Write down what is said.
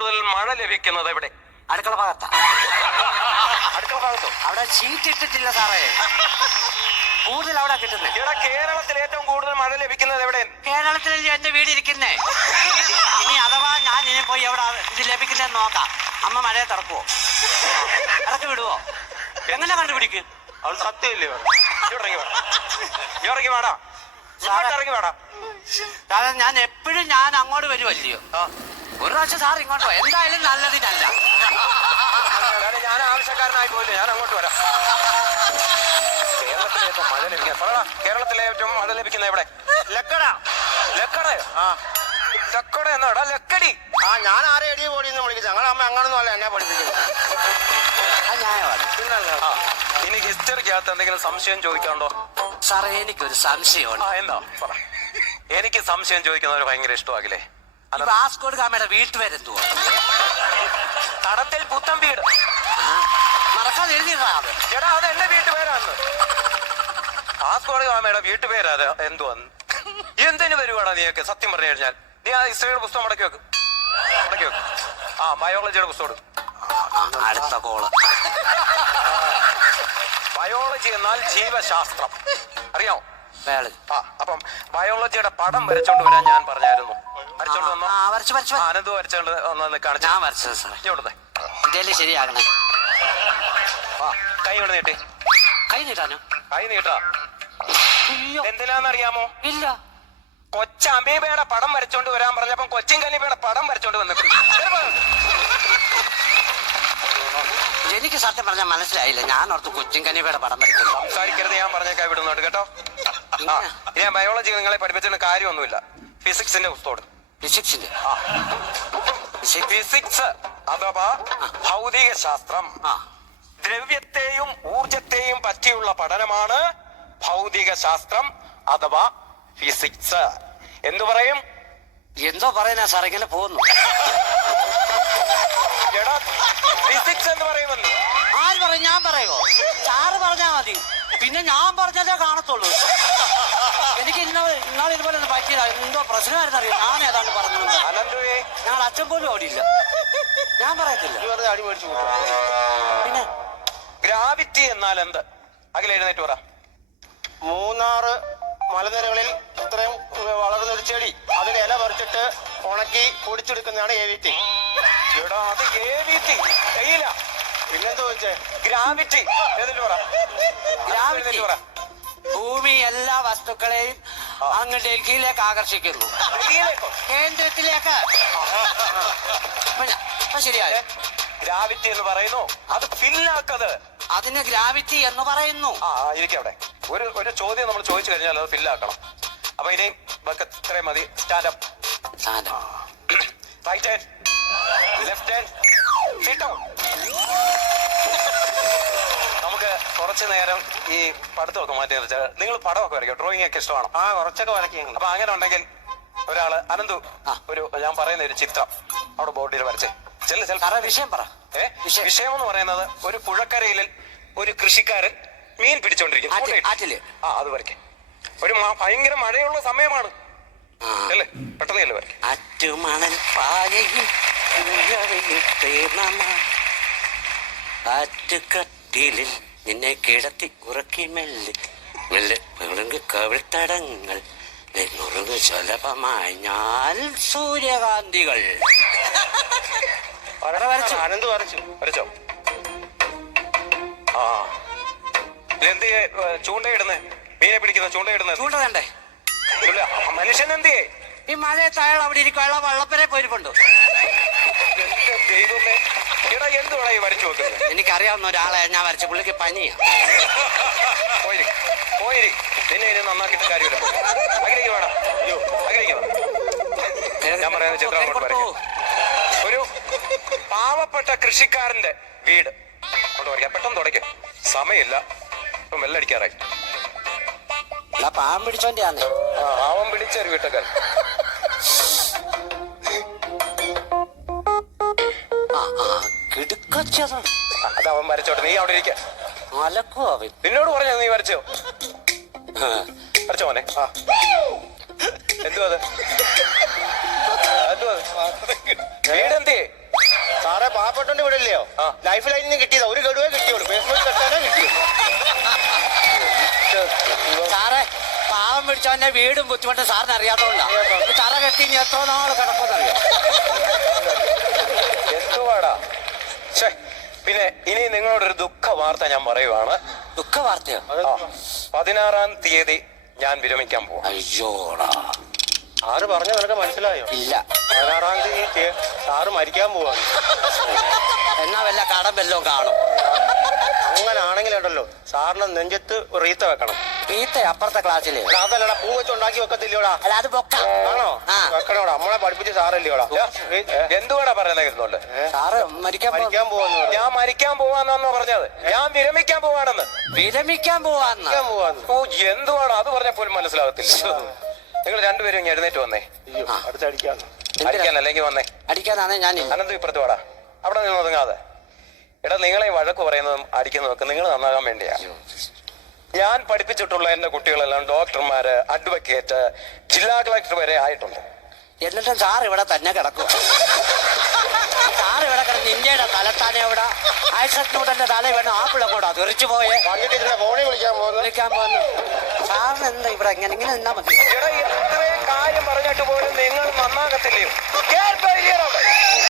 കൂടുതൽ മഴ ലഭിക്കുന്നത് എവിടെ? അടുക്കള ഭാഗത്താ. അടുക്കള ഭാഗത്തോ? അവിടെ ഷീറ്റ് ഇട്ടിട്ടില്ല സാറേ, കൂടുതൽ അവിടെ കിട്ടുന്നേ. ഇവിടെ കേരളത്തിൽ ഏറ്റവും കൂടുതൽ മഴ ലഭിക്കുന്നത് എവിടെ? കേരളത്തിലല്ലേ എന്റെ വീട് ഇരിക്കുന്നേ. ഇനി അഥവാ ഞാൻ ഇനി പോയി എവിടെ ഇത് ലഭിക്കുന്നതെന്ന് നോക്കാം. അമ്മ മഴയെ തുറക്കുവോ, ഇറക്കി വിടുവോ, എങ്ങനെ കണ്ടുപിടിക്കും? അത് സത്യമില്ലേ? ഇറങ്ങി വേടാ, ഇറങ്ങി വേടാ. കാരണം ഞാൻ എപ്പോഴും ഞാൻ അങ്ങോട്ട് വരുമല്ലയോ. ഒരു പ്രാവശ്യം സാർ ഇങ്ങോട്ടോ, എന്തായാലും നല്ലതിനല്ല. ഞാൻ ആവശ്യക്കാരനായി പോയില്ലേ, ഞാൻ അങ്ങോട്ട് വരാം. കേരളത്തിലെ ഏറ്റവും മഴ ലഭിക്കുന്ന കേരളത്തിലെ ഏറ്റവും മഴ ലഭിക്കുന്ന എവിടെ? ലക്കട. ലക്കടയോ? ലക്കട എന്നാടാ? ലക്കടി. ഞാൻ ആരെ എടി ഓടിയെന്ന് വിളിക്കുന്നത്. ഞങ്ങളുടെ അമ്മ അങ്ങനൊന്നും അല്ല എന്നെ പഠിപ്പിക്കുന്നത്. ഇനി ഹിസ്റ്ററിക്കകത്ത് എന്തെങ്കിലും സംശയം ചോദിക്കാണ്ടോ? സാറേ എനിക്കൊരു സംശയമുണ്ട്. എന്താ പറ. എനിക്ക് സംശയം ചോദിക്കുന്നവർ ഭയങ്കര ഇഷ്ടമാകില്ലേ? വാസ്കോഡ് ഗാമയുടെ വീട്ടുപേരെന്തുവാ? തടത്തിൽ പുത്തൻ വീട്. മറക്കാതെ എഴുതിയതാ അത്. എടാ അത് എന്റെ വീട്ടുപേരാണ്. വാസ്കോഡ് ഗാമയുടെ വീട്ടുപേരാ അത്. എന്തുവാന്ന് എന്തിനു വരുവാടാ നീയൊക്കെ? സത്യം പറഞ്ഞു കഴിഞ്ഞാൽ നീ ആ ഹിസ്റ്ററിയുടെ പുസ്തകം മടക്കി വെക്ക്. ബയോളജിയുടെ പുസ്തകം. അടുത്ത കോള്. ബയോളജി എന്നാൽ ജീവശാസ്ത്രം, അറിയാമോ? അപ്പം ബയോളജിയുടെ പടം വരച്ചോണ്ട് വരാൻ ഞാൻ പറഞ്ഞായിരുന്നു. വരച്ചോണ്ട് വന്നോ? ആനന്ദ് വരച്ചോണ്ട് ഒന്ന് കാണിച്ചു. ഞാൻ വരച്ചത് സാർ. ഇതല്ലേ ശരിയാകണേ. കൈ കൊണ്ട് നീട്ടി. കൈ നീട്ടാനോ? കൈ നീട്ടാ. എന്തിനാന്നറിയാമോ? ഇല്ല. കൊച്ചമീബയുടെ പടം വരച്ചോണ്ട് വരാൻ പറഞ്ഞപ്പം കൊച്ചിൻ കനീബയുടെ പടം വരച്ചോണ്ട് വന്നിട്ട് എനിക്ക് സത്യം പറഞ്ഞാൽ മനസ്സിലായില്ല. ഞാൻ ഓർത്ത് കൊച്ചിൻ കനീബയുടെ പടം വരയ്ക്കുന്നു. സംസാരിക്കരുത്, ഞാൻ പറഞ്ഞേക്കാ വിടുന്നുണ്ട് കേട്ടോ. ഞാൻ ബയോളജി നിങ്ങളെ പഠിപ്പിച്ചിട്ട് കാര്യമൊന്നുമില്ല. ഫിസിക്സിന്റെ പുസ്തകം. ഫിസിക്സ് അഥവാ ഭൗതിക ശാസ്ത്രം. ദ്രവ്യത്തെയും ഊർജത്തെയും പറ്റിയുള്ള പഠനമാണ് ഭൗതിക ശാസ്ത്രം അഥവാ ഫിസിക്സ്. എന്തു പറയും? എന്തോ പറയുന്ന സാർ, ഇങ്ങനെ പോകുന്നു. എടാ ഫിസിക്സ് എന്ന് പറയുമെന്ന് ആര് പറയും? ഞാൻ പറയുമോ? സാറ് പറഞ്ഞാ മതി, പിന്നെ ഞാൻ പറഞ്ഞതേ കാണത്തുള്ളൂ. എനിക്ക് ഇന്നാൾ ഇതുപോലെ ഒന്ന് പറ്റിയതാ. എന്തോ പ്രശ്നമായിരുന്നു അറിയാം. ഞാൻ ഏതാണ്ട് പറഞ്ഞു. അനന്തുവേ, ഞങ്ങൾ അച്ഛൻ പോലും ഓടിയില്ല. ഞാൻ പറയത്തില്ല. അടി മേടിച്ചു. പിന്നെ ഗ്രാവിറ്റി എന്നാൽ എന്ത്? അഖിൽ എഴുന്നേറ്റ് പറ. മൂന്നാറ് മലനിരകളിൽ ഇത്രയും വളർന്ന ഒരു ചെടി, അതിന് ഇല പറിച്ചിട്ട് ഉണക്കി പൊടിച്ചെടുക്കുന്നതാണ് AVT. എടാ അത് AVT ചെയ്യില്ല. പിന്നെന്താ ചോദിച്ചേ? ഗ്രാവിറ്റി. എഴുന്നേറ്റ് പറ. ഗ്രാവിറ്റി ഭൂമി എല്ലാ വസ്തുക്കളെയും അങ്ങ് ഡൽഹിയിലേക്ക് ആകർഷിക്കുന്നു. കേന്ദ്രത്തിലേക്ക്. ശരിയായ ഗ്രാവിറ്റി എന്ന് പറയുന്നു. അത് ഫില്ലാക്കത്. അതിന് ഗ്രാവിറ്റി എന്ന് പറയുന്നു. ഇരിക്കവിടെ. ഒരു ചോദ്യം നമ്മൾ ചോദിച്ചു കഴിഞ്ഞാൽ അത് ഫില്ലാക്കണം. അപ്പൊ ഇനിയും ഇത്രയും മതി. Stand up. Right hand, left hand, sit down. നമുക്ക് കുറച്ചു നേരം ഈ പഠിത്തമൊക്കെ മാറ്റി വെച്ചാൽ നിങ്ങൾ പടമൊക്കെ വരയ്ക്കും. ഡ്രോയിങ് ഒക്കെ ഇഷ്ടമാണോ? കുറച്ചൊക്കെ വരയ്ക്കും. അപ്പൊ അങ്ങനെ ഉണ്ടെങ്കിൽ ഒരാള് അനന്തു ഞാൻ പറയുന്ന ഒരു ചിത്രം അവിടെ ബോർഡിൽ വരച്ചേ. വിഷയം പറ. വിഷയം എന്ന് പറയുന്നത് ഒരു പുഴക്കരയിൽ ഒരു കൃഷിക്കാരൻ മീൻ പിടിച്ചോണ്ടിരിക്കുന്നു. അത് വരയ്ക്കും. ഒരു ഭയങ്കര മഴയുള്ള സമയമാണ് അല്ലേ? പെട്ടെന്ന് വരയ്ക്കും. ആറ്റുകട്ടിലിൽ നിന്നെ കിടത്തി ഉറക്കി മെല്ലെ മെല്ലെ കവിൾത്തടങ്ങൾ സുലഭമായി ഞാൻ സൂര്യകാന്തികൾ. ആനന്ദ് വരച്ചോ? എന്ത് ചൂണ്ടയിടുന്നേ? മീനെ പിടിക്കുന്ന ചൂണ്ടയിടുന്നത്. ചൂണ്ട വേണ്ടേ? മനുഷ്യൻ എന്തിയേ? ഈ മഴയത്ത് അയാൾ അവിടെ ഇരിക്കും. വള്ളപ്പരെ പോയിരിപ്പുണ്ടോ? ദൈവമേ, എടാ എന്തുവാ ഈ വരച്ചു വെക്കുന്നത്? എനിക്കറിയാവുന്ന ഒരാളെ ഞാൻ വരച്ച. പുള്ളിക്ക് പനിയാ. പോയിരി നിന്നെ ഇനി നന്നാക്കിയിട്ട് കാര്യമില്ല. അകലേക്ക് വേണം. ഞാൻ പറയുന്ന ചിത്രം അങ്ങോട്ട് വരയ്ക്കാം. ഒരു പാവപ്പെട്ട കൃഷിക്കാരന്റെ വീട് കൊണ്ട് വരയ്ക്കാം. പെട്ടെന്ന് തുടയ്ക്കും. സമയമില്ല. ഇപ്പം വെല്ലടിക്കാറായി. പാവം പിടിച്ചോന്റെ പാവം പിടിച്ച ഒരു വീട്ടക്കാരൻ. അത് അവൻ വരച്ചോട്ടെ. നീ അവിടെ ഇരിക്ക. നിന്നോട് പറഞ്ഞോ നീ വരച്ചോ? വരച്ചോ മോനെ. എന്തുവാ അത്? വീടെന്തേ? കെട്ടിയോളില്ലയോ ആ. ലൈഫ് ലൈനിൽ നിന്ന് കിട്ടിയതാ, ഒരു ഗഡുവേ കിട്ടിയോളൂ, ബേസ്മെന്റ് കെട്ടാനേ കിട്ടിയുള്ളൂ. സാറേ പാവം പിടിച്ചവന്റെ വീടും ബുദ്ധിമുട്ടും സാറിന് അറിയാത്തോണ്ടാ. തറ കെട്ടി ഇനി എത്ര നാള് കിടക്കുമെന്നറിയാം. എന്തുവാടാ? ഛേ, പിന്നെ ഇനി നിങ്ങളോടൊരു ദുഃഖ വാർത്ത ഞാൻ പറയുവാണ്. ദുഃഖ വാർത്തയോ? 16-ാം തീയതി ഞാൻ വിരമിക്കാൻ പോവാം. അയ്യോടാ. സാറ് പറഞ്ഞ നിനക്ക് മനസ്സിലായോ? ഇല്ല. 16-ാം തീയതി സാറ് മരിക്കാൻ പോവാണ്. എന്നാ വല്ല കടം വല്ലതും കാണും. അങ്ങനാണെങ്കിലുണ്ടല്ലോ സാറിന് നെഞ്ചത്ത് റീത്ത വെക്കണം. ഈത്ത അപ്പുറത്തെ ക്ലാസ്സില്. അതല്ലടാ, പൂ വെച്ച് ഉണ്ടാക്കി വെക്കത്തില്ലോടാ? അല്ല അത് ബൊക്ക. ആണോ? ആ. വെക്കണോടാ, നമ്മളെ പഠിപ്പിച്ച് സാറല്ലോടാ. എന്തുവാടാ പറയുന്നത്? സാറ് മരിക്കാൻ മരിക്കാൻ പോവാന്ന് പറഞ്ഞു. ഞാൻ മരിക്കാൻ പോവാന്നാന്നോ പറഞ്ഞത്? ഞാൻ വിരമിക്കാൻ പോവാണെന്ന്. വിരമിക്കാൻ പോവാന്ന്. മരിക്കാൻ പോവാന്ന്. ഓ, എന്തുവാണ് അത് പറഞ്ഞ പോലും മനസ്സിലാകത്തില്ല. നിങ്ങൾ രണ്ടുപേരും ഇങ്ങ് എഴുന്നേറ്റ് വന്നേ. അയ്യോ, അടുത്തടിക്കാന്ന്. അടിക്കാനല്ലെങ്കിൽ വന്നേ. അടിക്കാനാണ് ഞാൻ. അനന്തു ഇപ്പുറത്ത് വാടാ. അവിടെ നിന്ന് ഒതുങ്ങാതെ. എടാ, നിങ്ങളെ വഴക്ക് പറയുന്നതും അടിക്കുന്നതൊക്കെ നിങ്ങൾ നന്നാകാൻ വേണ്ടിയാ. ഞാൻ പഠിപ്പിച്ചിട്ടുള്ള എന്റെ കുട്ടികളെല്ലാം ഡോക്ടർമാര്, അഡ്വക്കേറ്റ്, ജില്ലാ കളക്ടർ വരെ ആയിട്ടുണ്ട്. എന്നിട്ടും സാർ ഇവിടെ തന്നെ കിടക്കുക. സാർ ഇവിടെ കിടന്ന് ഇന്ത്യയുടെ തലത്താനെ ഇവിടെ ഐസക് ന്യൂട്ടന്റെ തല വേണം ആപ്പിൾ അങ്ങോട്ടാ തെറിച്ചു പോയെ. പറഞ്ഞിട്ട് ഇതിന്റെ ഫോണിൽ വിളിക്കാൻ പോകുന്നു. സാറിന് എന്താ ഇവിടെ ഇങ്ങനെ നിന്നാ മതി. എടാ, ഇത്രയും കാര്യം പറഞ്ഞിട്ട് പോലും നിങ്ങൾ നന്നാകത്തില്ലയോ?